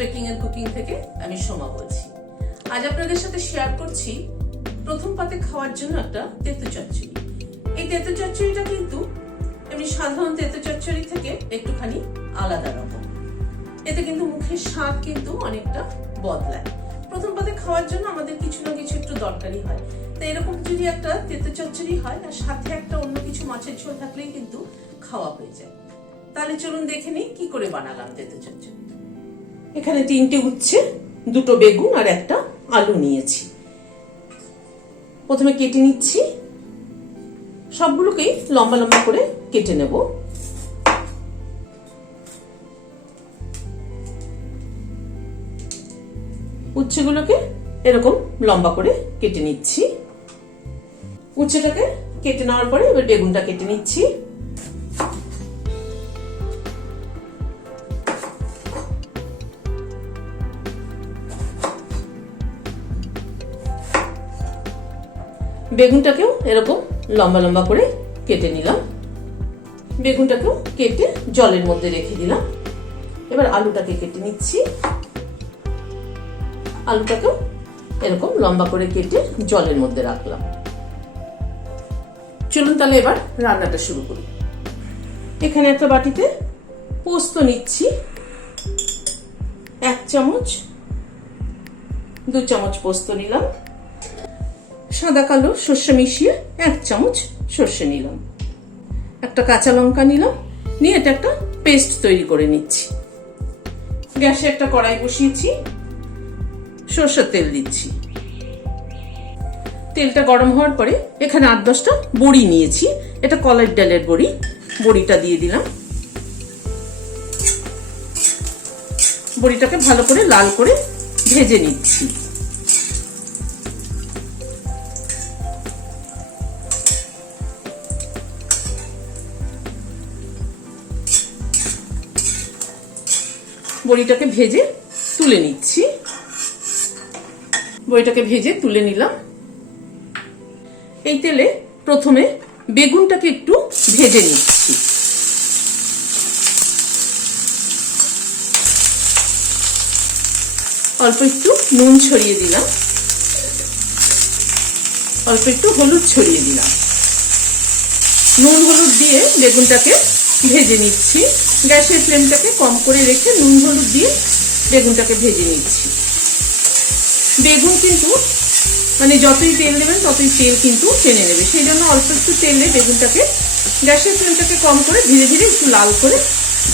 Baking and cooking থেকে আমি সোমা বলছি। আজ আপনাদের সাথে শেয়ার করছি প্রথম পাতে খাওয়ার জন্য একটা তেঁতো চচ্চড়ি। এই তেঁতো চচ্চড়িটা কিন্তু এমনি সাধারণ তেঁতো চচ্চড়ি থেকে একটুখানি আলাদা রকম। এতে কিন্তু মুখের স্বাদ কিন্তু অনেকটা বদলায়। প্রথম পাতে খাওয়ার জন্য আমাদের কিছু না কিছু একটু দরকারি হয়, তাই এরকম যদি একটা তেঁতো চচ্চড়ি হয় আর সাথে একটা অন্য কিছু মাছের ঝোল থাকলেই কিন্তু খাওয়া হয়ে যায়। তাহলে চলুন দেখে নিই কি করে বানালাম তেঁতো চচ্চড়ি। এখানে 3টে উচ্ছে, 2টো বেগুন আর একটা আলু নিয়েছি। প্রথমে কেটে নিচ্ছি, সবগুলোকেই লম্বা লম্বা করে কেটে নেব। উচ্ছেগুলোকে এরকম লম্বা করে কেটে নিচ্ছি। উচ্ছেটাকে কেটে নেওয়ার পরে এবার বেগুনটা কেটে নিচ্ছি। বেগুনটাকেও এরকম লম্বা লম্বা করে কেটে নিলাম। বেগুনটাকেও কেটে জলের মধ্যে রেখে দিলাম। এবার আলুটাকে কেটে নিচ্ছি। আলুটাকেও এরকম লম্বা করে কেটে জলের মধ্যে রাখলাম। চলুন তাহলে এবার রান্নাটা শুরু করি। এখানে একটা বাটিতে পোস্ত নিচ্ছি, 1 চামচ, 2 চামচ পোস্ত নিলাম। সাদা কালো সর্ষে মিশিয়ে 1 চামচ সর্ষে নিলাম। একটা কাঁচা লঙ্কা নিলাম, নিয়ে এটা একটা পেস্ট তৈরি করে নিচ্ছি। গ্যাসে একটা কড়াই বসিয়েছি, সর্ষের তেল দিচ্ছি। তেলটা গরম হওয়ার পরে এখানে 8-10টা বড়ি নিয়েছি, এটা কলার ডালের বড়ি। বড়িটা দিয়ে দিলাম। বড়িটাকে ভালো করে লাল করে ভেজে নিচ্ছি। বড়িটাকে ভেজে তুলে নিচ্ছি। বড়িটাকে ভেজে তুলে নিলাম। এই তেলে প্রথমে বেগুনটাকে একটু ভেজে নিচ্ছি। অল্প একটু নুন ছড়িয়ে দিলাম, অল্প একটু হলুদ ছড়িয়ে দিলাম। নুন হলুদ দিয়ে বেগুনটাকে ভেজে নিচ্ছি। গ্যাসের ফ্লেমটাকে কম করে রেখে নুন হলুদ দিয়ে বেগুনটাকে ভেজে নিচ্ছি। বেগুন কিন্তু মানে যতই তেল দেবেন ততই তেল কিন্তু টেনে নেবে, সেই জন্য অল্প একটু তেলে বেগুনটাকে গ্যাসের ফ্লেমটাকে কম করে ধীরে ধীরে একটু লাল করে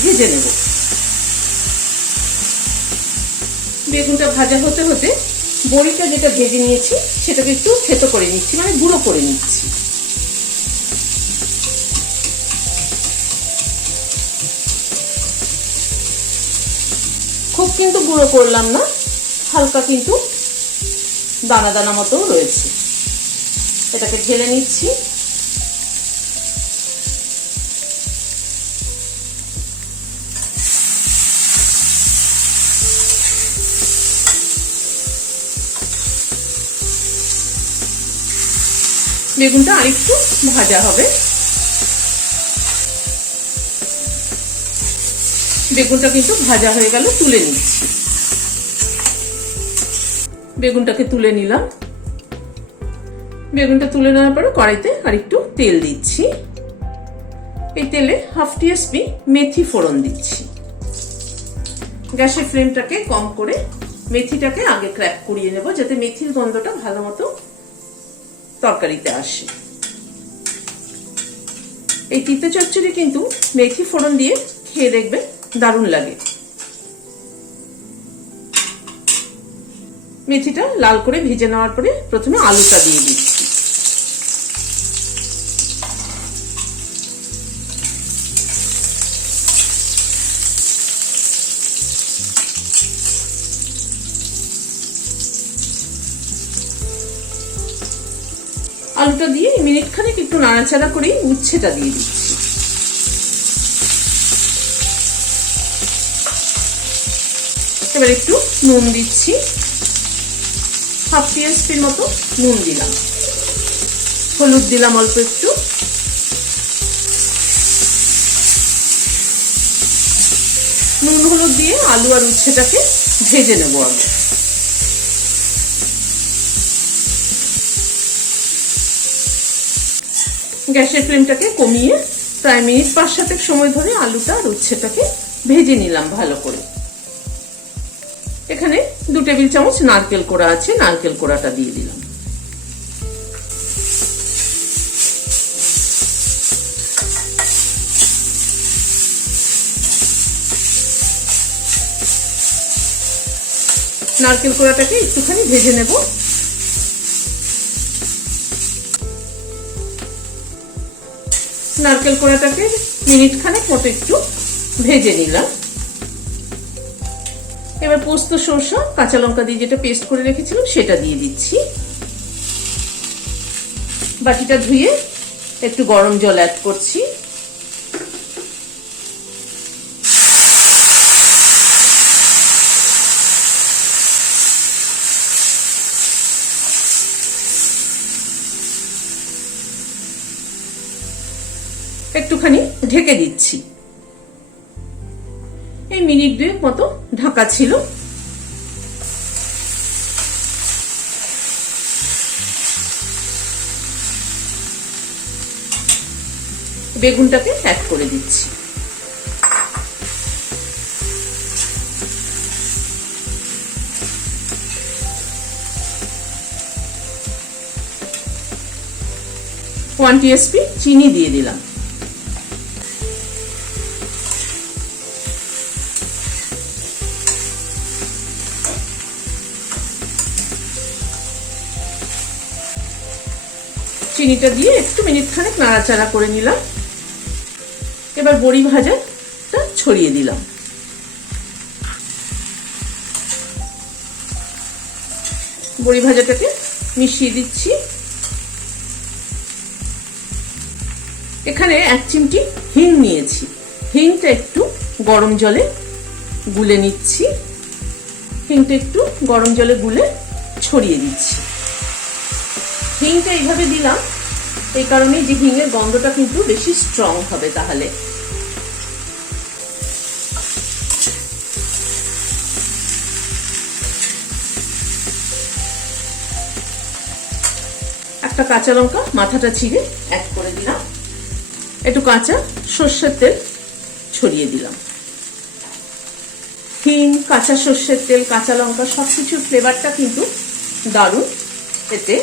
ভেজে নেব। বেগুনটা ভাজা হতে হতে বড়িটা যেটা ভেজে নিয়েছি সেটাকে একটু থেতো করে নিচ্ছি, মানে গুঁড়ো করে নিচ্ছি। খুব কিন্তু গুঁড়ো করলাম না, হালকা কিন্তু দানা দানা মতো রয়েছে। এটাকে ঢেলে নিচ্ছি। বেগুনটা আরেকটু ভাজা হবে। বেগুনটা কিন্তু ভাজা হয়ে গেল, তুলে নিচ্ছি। বেগুনটাকে তুলে নিলাম। বেগুনটা তুলে নেওয়ার পরে কড়াইতে আরেকটু তেল দিচ্ছি। এই তেলে 1/2 টিস্পুন মেথি ফোড়ন দিচ্ছি। গ্যাসের ফ্লেমটাকে কম করে মেথিটাকে আগে ক্র্যাক করিয়ে নেব, যাতে মেথির গন্ধটা ভালো মতো তরকারিতে আসে। এই তিতো চচ্চড়ি কিন্তু মেথি ফোড়ন দিয়ে খেয়ে দেখবে দারুণ লাগে। মেথিটা লাল করে ভেজে নেওয়ার পরে প্রথমে আলুটা দিয়ে দিচ্ছি। আলুটা দিয়ে মিনিট খানেক একটু নাড়াচাড়া করে উচ্ছেটা দিয়ে দিচ্ছি। এবার একটু নুন দিচ্ছি, 1/2 টিস্পুন মতো নুন দিলাম। হলুদ দিলাম অল্প একটু, নুন হলুদ দিয়ে আলু আর উচ্ছেটাকে ভেজে নেব আগে। গ্যাসের ফ্লেমটাকে কমিয়ে প্রায় মিনিট 5-7 সময় ধরে আলুটা আর উচ্ছেটাকে ভেজে নিলাম ভালো করে। এখানে 2 টেবিল চামচ নারকেল কোড়া আছে, নারকেল কোড়াটা দিয়ে দিলাম। নারকেল কোড়াটাকে একটুখানি ভেজে নেব। নারকেল কোড়াটাকে মিনিট খানেক মতো একটু ভেজে নিলাম। এবার পোস্ত, সরষা, কাঁচা লঙ্কা দিয়ে যেটা পেস্ট করে রেখেছিলাম সেটা দিয়ে দিচ্ছি। বাটিটা ধুয়ে একটু গরম জল অ্যাড করছি। একটুখানি ঢেকে দিচ্ছি। এই মিনিট 2 মতো ঢাকা ছিল। বেগুনটাকে অ্যাড করে দিচ্ছি। ওয়ান টিএসপি চিনি দিয়ে দিলাম। চিনিটা দিয়ে একটু মিনিট খানেক নাড়াচাড়া করে নিলাম। এবার বড়ি ভাজাটা ছড়িয়ে দিলাম। বড়ি ভাজাটাকে মিশিয়ে দিচ্ছি। এখানে 1 চিমটি হিং নিয়েছি। হিংটা একটু গরম জলে গুলে নিচ্ছি। হিংটা একটু গরম জলে গুলে ছড়িয়ে দিচ্ছি। হিংটা এইভাবে দিলাম এই কারণে যে হিঙের গন্ধটা কিন্তু বেশি স্ট্রং হবে। তাহলে একটা কাঁচা লঙ্কা মাথাটা ছিঁড়ে অ্যাড করে দিলাম। একটু কাঁচা সর্ষের তেল ছড়িয়ে দিলাম। হিং, কাঁচা সর্ষের তেল, কাঁচা লঙ্কা সবকিছুর ফ্লেভারটা কিন্তু দারুণ এতে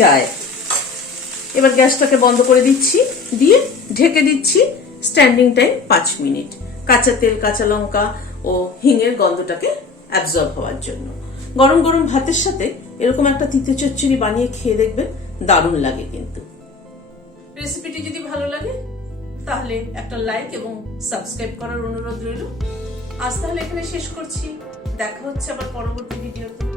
যায়। এবার গ্যাসটাকে বন্ধ করে দিচ্ছি, দিয়ে ঢেকে দিচ্ছি স্ট্যান্ডিং টাইম 5 মিনিট। কাঁচা তেল, কাঁচা লঙ্কা ও হিঙের গন্ধটাকে অ্যাবজর্ব হওয়ার জন্য। গরম গরম ভাতের সাথে এরকম একটা তিতো চচ্চড়ি বানিয়ে খেয়ে দেখবেন, দারুণ লাগে কিন্তু। রেসিপিটি যদি ভালো লাগে তাহলে একটা লাইক এবং সাবস্ক্রাইব করার অনুরোধ রইল। আজ তাহলে এখানে শেষ করছি। দেখা হচ্ছে আবার পরবর্তী ভিডিওতে।